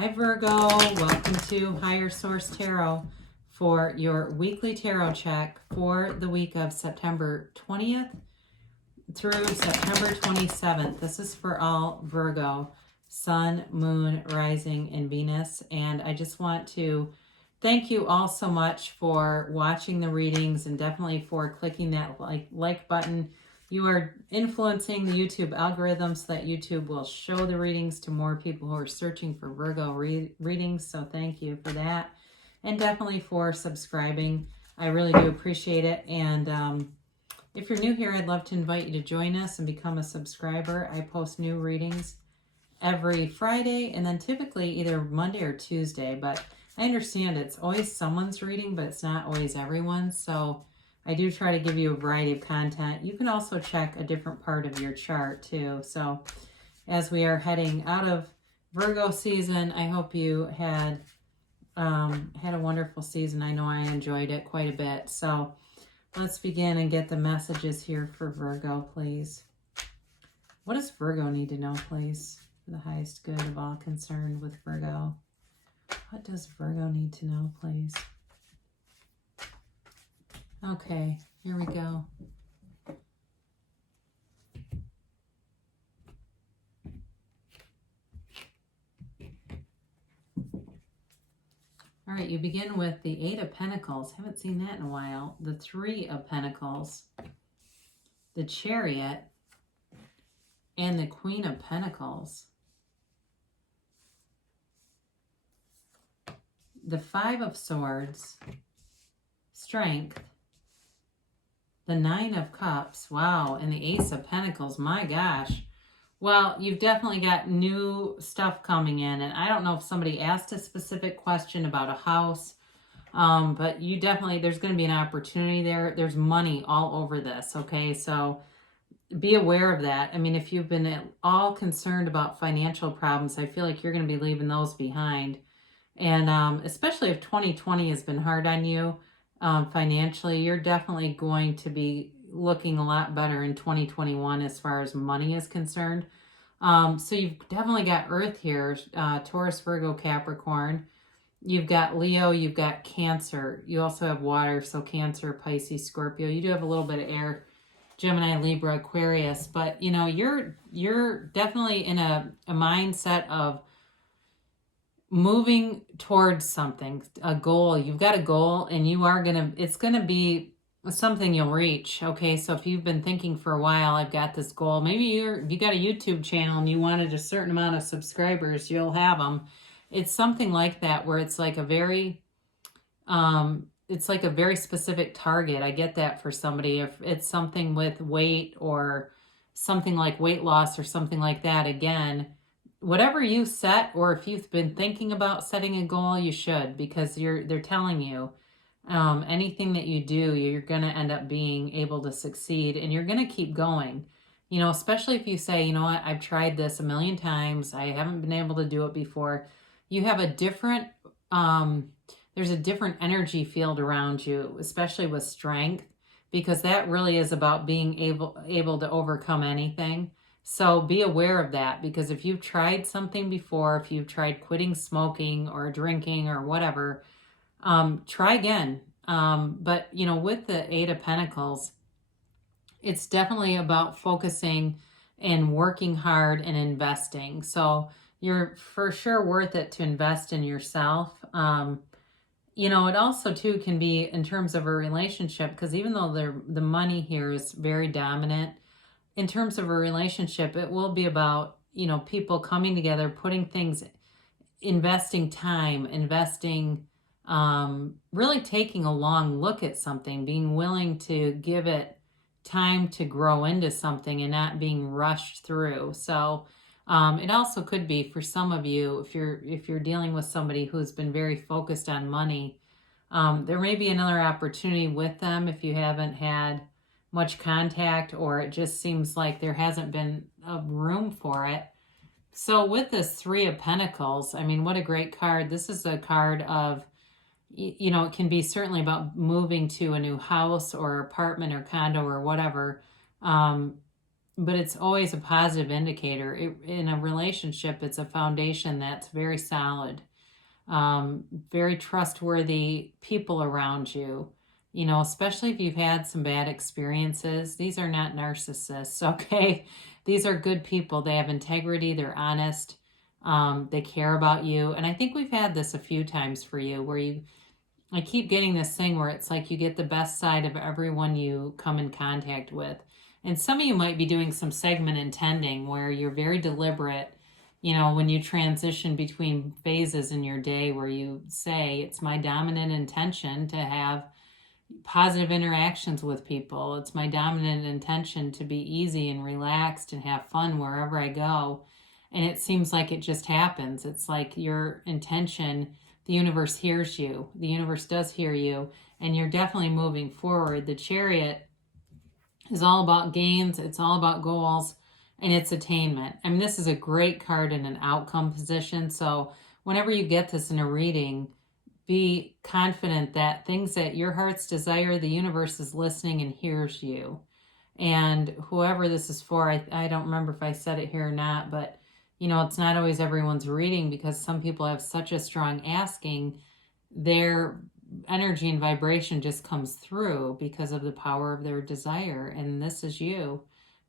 Hi Virgo, welcome to Higher Source Tarot for your weekly tarot check for the week of September 20th through September 27th. This is for all Virgo, Sun, Moon, Rising, and Venus. And I just want to thank you all so much for watching the readings and definitely for clicking that like button. You are influencing the YouTube algorithm so that YouTube will show the readings to more people who are searching for Virgo readings. So thank you for that. And definitely for subscribing. I really do appreciate it. And if you're new here, I'd love to invite you to join us and become a subscriber. I post new readings every Friday and then typically either Monday or Tuesday. But I understand it's always someone's reading, but it's not always everyone's. So I do try to give you a variety of content. You can also check a different part of your chart too. So as we are heading out of Virgo season, I hope you had a wonderful season. I know I enjoyed it quite a bit. So let's begin and get the messages here for Virgo, please. What does Virgo need to know, please, for the highest good of all concerned with Virgo? What does Virgo need to know, please? Okay, here we go. All right, you begin with the Eight of Pentacles. Haven't seen that in a while. The Three of Pentacles, the Chariot, and the Queen of Pentacles. The Five of Swords, Strength, the Nine of Cups, wow, and the Ace of Pentacles, my gosh. Well, you've definitely got new stuff coming in, and I don't know if somebody asked a specific question about a house, but you definitely, there's going to be an opportunity there. There's money all over this, okay? So be aware of that. I mean, if you've been at all concerned about financial problems, I feel like you're going to be leaving those behind. And especially if 2020 has been hard on you, financially, you're definitely going to be looking a lot better in 2021 as far as money is concerned. So you've definitely got Earth here, Taurus, Virgo, Capricorn. You've got Leo, you've got Cancer. You also have water, so Cancer, Pisces, Scorpio. You do have a little bit of air, Gemini, Libra, Aquarius. But, you know, you're definitely in a mindset of moving towards something, a goal. You've got a goal and it's going to be something you'll reach. Okay. So if you've been thinking for a while, I've got this goal, maybe you got a YouTube channel and you wanted a certain amount of subscribers, you'll have them. It's something like that where it's like a very specific target. I get that for somebody. If it's something with weight or something like weight loss or something like that, again, whatever you set, or if you've been thinking about setting a goal, you should, because they're telling you anything that you do, you're going to end up being able to succeed, and you're going to keep going. You know, especially if you say, you know what, I've tried this a million times, I haven't been able to do it before. You have a different, there's a different energy field around you, especially with strength, because that really is about being able to overcome anything. So be aware of that, because if you've tried something before, if you've tried quitting smoking or drinking or whatever, try again. But, you know, with the Eight of Pentacles, it's definitely about focusing and working hard and investing. So you're for sure worth it to invest in yourself. You know, it also too can be in terms of a relationship, because even though the money here is very dominant, in terms of a relationship, it will be about, you know, people coming together, putting things, investing time, really taking a long look at something, being willing to give it time to grow into something and not being rushed through. So it also could be for some of you, if you're dealing with somebody who's been very focused on money, there may be another opportunity with them if you haven't had much contact, or it just seems like there hasn't been a room for it. So with this Three of Pentacles, I mean, what a great card. This is a card of, you know, it can be certainly about moving to a new house or apartment or condo or whatever. but it's always a positive indicator. In a relationship, it's a foundation that's very solid, very trustworthy people around you. You know, especially if you've had some bad experiences. These are not narcissists, okay? These are good people. They have integrity. They're honest. They care about you. And I think we've had this a few times for you where I keep getting this thing where it's like you get the best side of everyone you come in contact with. And some of you might be doing some segment intending where you're very deliberate, you know, when you transition between phases in your day where you say, it's my dominant intention to have positive interactions with people. It's my dominant intention to be easy and relaxed and have fun wherever I go. And it seems like it just happens. It's like your intention, the universe hears you. The universe does hear you, and you're definitely moving forward. The Chariot is all about gains. It's all about goals and its attainment. I mean, this is a great card in an outcome position. So whenever you get this in a reading, be confident that things that your heart's desire, the universe is listening and hears you. And whoever this is for, I don't remember if I said it here or not, but you know, it's not always everyone's reading because some people have such a strong asking, their energy and vibration just comes through because of the power of their desire. And this is you,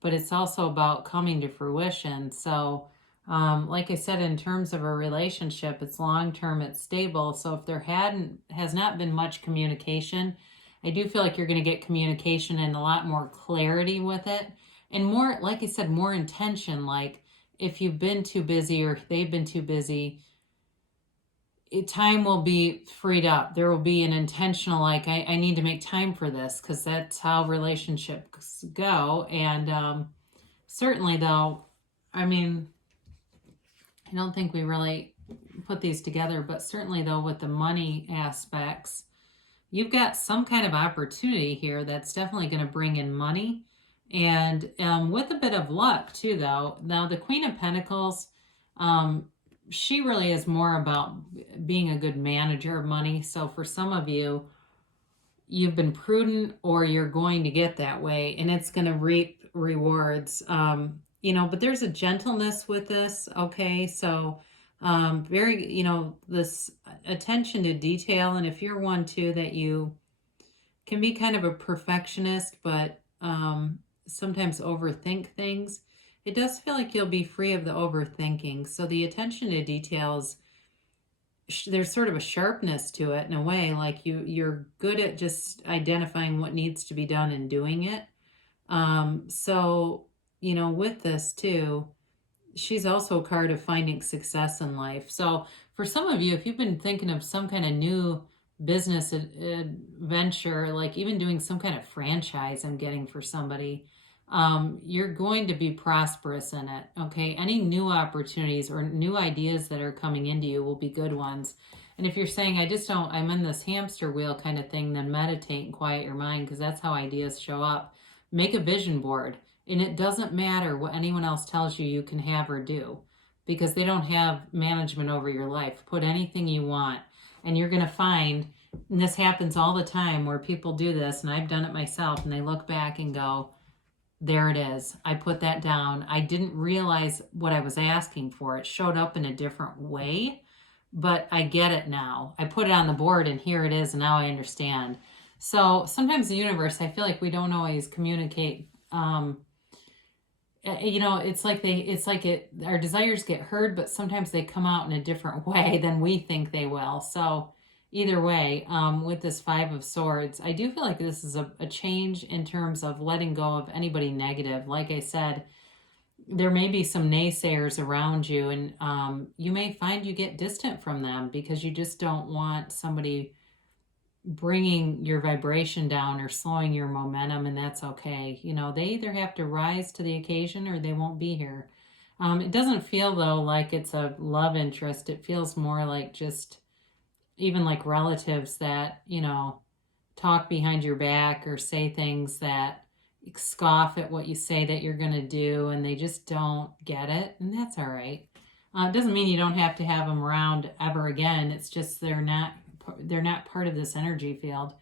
but it's also about coming to fruition. So like I said, in terms of a relationship, it's long-term, it's stable. So if there has not been much communication, I do feel like you're going to get communication and a lot more clarity with it. And more, like I said, more intention. Like if you've been too busy or if they've been too busy, time will be freed up. There will be an intentional, like, I need to make time for this because that's how relationships go. And certainly though, I mean, I don't think we really put these together, but certainly though with the money aspects, you've got some kind of opportunity here that's definitely going to bring in money. And with a bit of luck too, though. Now the Queen of Pentacles, she really is more about being a good manager of money. So for some of you, you've been prudent or you're going to get that way and it's going to reap rewards. You know, but there's a gentleness with this, okay? So very, you know, this attention to detail. And if you're one too that you can be kind of a perfectionist, but sometimes overthink things, it does feel like you'll be free of the overthinking. So the attention to details, there's sort of a sharpness to it in a way, like you're good at just identifying what needs to be done and doing it. So, you know, with this too, she's also a card of finding success in life. So for some of you, if you've been thinking of some kind of new business adventure, like even doing some kind of franchise I'm getting for somebody, you're going to be prosperous in it, okay? Any new opportunities or new ideas that are coming into you will be good ones. And if you're saying, I'm in this hamster wheel kind of thing, then meditate and quiet your mind because that's how ideas show up. Make a vision board. And it doesn't matter what anyone else tells you you can have or do because they don't have management over your life. Put anything you want. And you're going to find, and this happens all the time where people do this, and I've done it myself, and they look back and go, there it is. I put that down. I didn't realize what I was asking for. It showed up in a different way, but I get it now. I put it on the board, and here it is, and now I understand. So sometimes the universe, I feel like we don't always communicate. You know, our desires get heard, but sometimes they come out in a different way than we think they will. So either way, with this Five of Swords, I do feel like this is a change in terms of letting go of anybody negative. Like I said, there may be some naysayers around you, and you may find you get distant from them because you just don't want somebody bringing your vibration down or slowing your momentum, and that's okay. You know, they either have to rise to the occasion or they won't be here. It doesn't feel though like it's a love interest. It feels more like just even like relatives that, you know, talk behind your back or say things that scoff at what you say that you're going to do, and they just don't get it, and that's all right. It doesn't mean you don't have to have them around ever again. It's just they're not part of this energy field.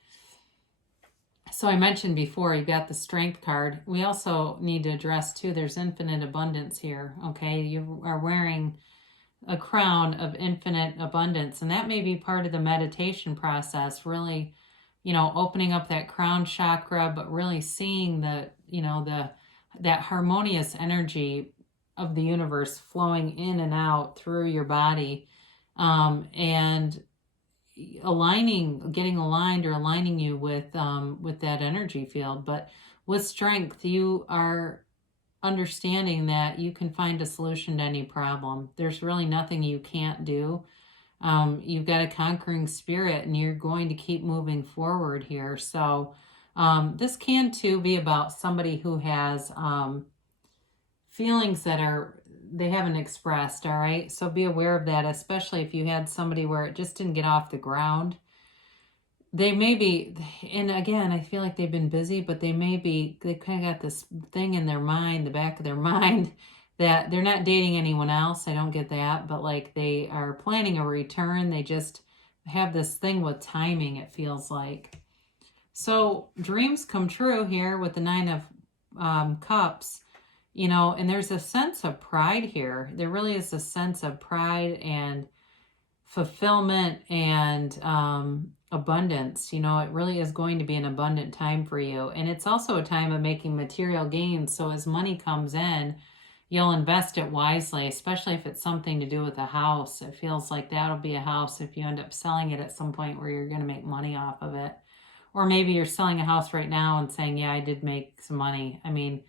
So I mentioned before, you got the Strength card. We also need to address too, there's infinite abundance here, okay? You are wearing a crown of infinite abundance, and that may be part of the meditation process, really, opening up that crown chakra, but really seeing that harmonious energy of the universe flowing in and out through your body, and getting aligned or aligning you with that energy field. But with Strength, you are understanding that you can find a solution to any problem. There's really nothing you can't do. You've got a conquering spirit, and you're going to keep moving forward here. So this can too be about somebody who has feelings that they haven't expressed. All right, so be aware of that, especially if you had somebody where it just didn't get off the ground. They may be, and again, I feel like they've been busy, but they kind of got this thing in their mind, the back of their mind, that they're not dating anyone else. I don't get that, but like they are planning a return. They just have this thing with timing, it feels like. So dreams come true here with the Nine of Cups, and there's a sense of pride here. There really is a sense of pride and fulfillment and abundance. It really is going to be an abundant time for you. And it's also a time of making material gains. So as money comes in, you'll invest it wisely, especially if it's something to do with a house. It feels like that'll be a house if you end up selling it at some point where you're going to make money off of it. Or maybe you're selling a house right now and saying, yeah, I did make some money. I mean,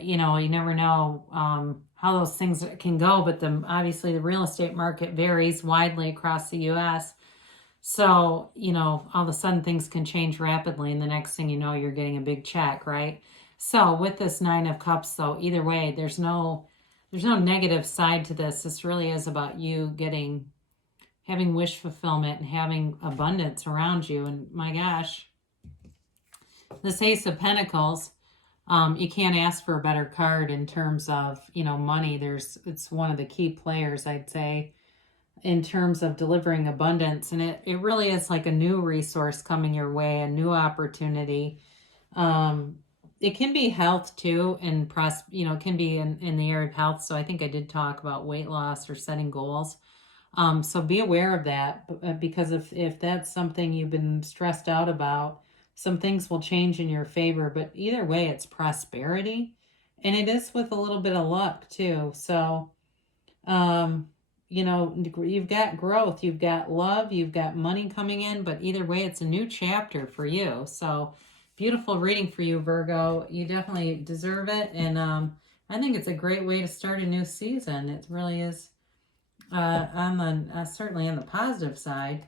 you never know how those things can go, but obviously the real estate market varies widely across the U.S. So, all of a sudden things can change rapidly, and the next thing you know, you're getting a big check, right? So with this Nine of Cups, though, either way, there's no negative side to this. This really is about you having wish fulfillment and having abundance around you. And my gosh, this Ace of Pentacles, you can't ask for a better card in terms of, money. It's one of the key players, I'd say, in terms of delivering abundance. And it really is like a new resource coming your way, a new opportunity. It can be health too, and it can be in the area of health. So I think I did talk about weight loss or setting goals. So be aware of that, because if that's something you've been stressed out about, some things will change in your favor. But either way, it's prosperity, and it is with a little bit of luck too. So, you've got growth, you've got love, you've got money coming in, but either way, it's a new chapter for you. So beautiful reading for you, Virgo. You definitely deserve it. And I think it's a great way to start a new season. It really is. Certainly on the positive side.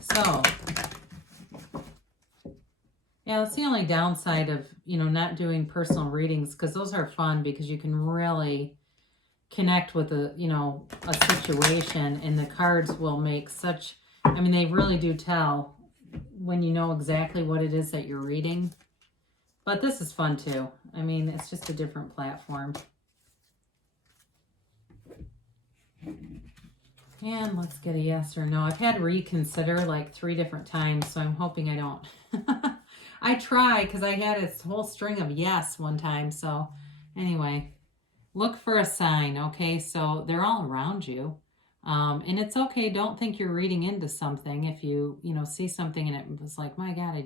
So, yeah, that's the only downside of, not doing personal readings, because those are fun because you can really connect with a situation, and the cards will make they really do tell when you know exactly what it is that you're reading. But this is fun too. It's just a different platform. And let's get a yes or no. I've had to reconsider like 3 different times, so I'm hoping I don't. I try, because I had a whole string of yes one time. So anyway, look for a sign, okay? So they're all around you. And it's okay. Don't think you're reading into something. If you see something and it was like, my God, we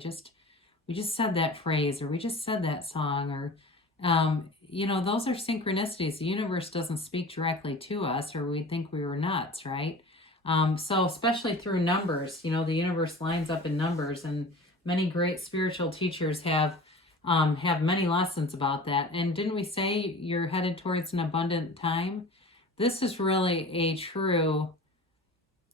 just said that phrase, or we just said that song, or those are synchronicities. The universe doesn't speak directly to us, or we'd think we were nuts, right? So especially through numbers, the universe lines up in numbers, and many great spiritual teachers have many lessons about that. And didn't we say you're headed towards an abundant time? This is really a true,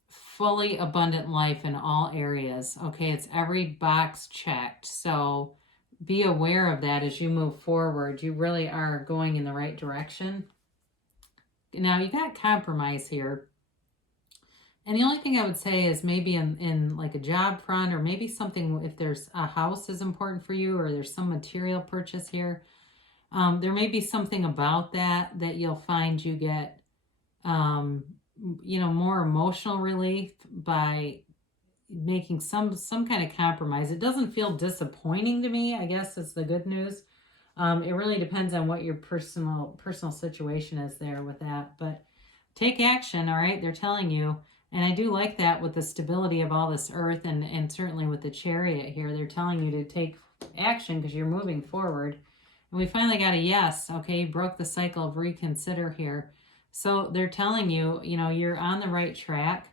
fully abundant life in all areas. Okay, it's every box checked. So be aware of that as you move forward. You really are going in the right direction. Now, you got compromise here. And the only thing I would say is maybe in like a job front, or maybe something, if there's a house is important for you, or there's some material purchase here, there may be something about that you'll find you get, more emotional relief by making some kind of compromise. It doesn't feel disappointing to me, I guess is the good news. It really depends on what your personal situation is there with that. But take action, all right? They're telling you. And I do like that with the stability of all this earth, and certainly with the Chariot here. They're telling you to take action because you're moving forward. And we finally got a yes. Okay, you broke the cycle of reconsider here. So they're telling you, you know, you're on the right track.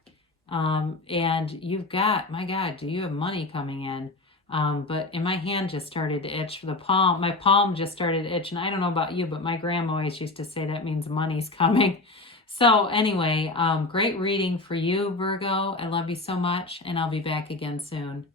And you've got, my God, do you have money coming in? But my hand just started to itch for the palm. My palm just started to itch. And I don't know about you, but my grandma always used to say that means money's coming. So anyway, great reading for you, Virgo. I love you so much, and I'll be back again soon.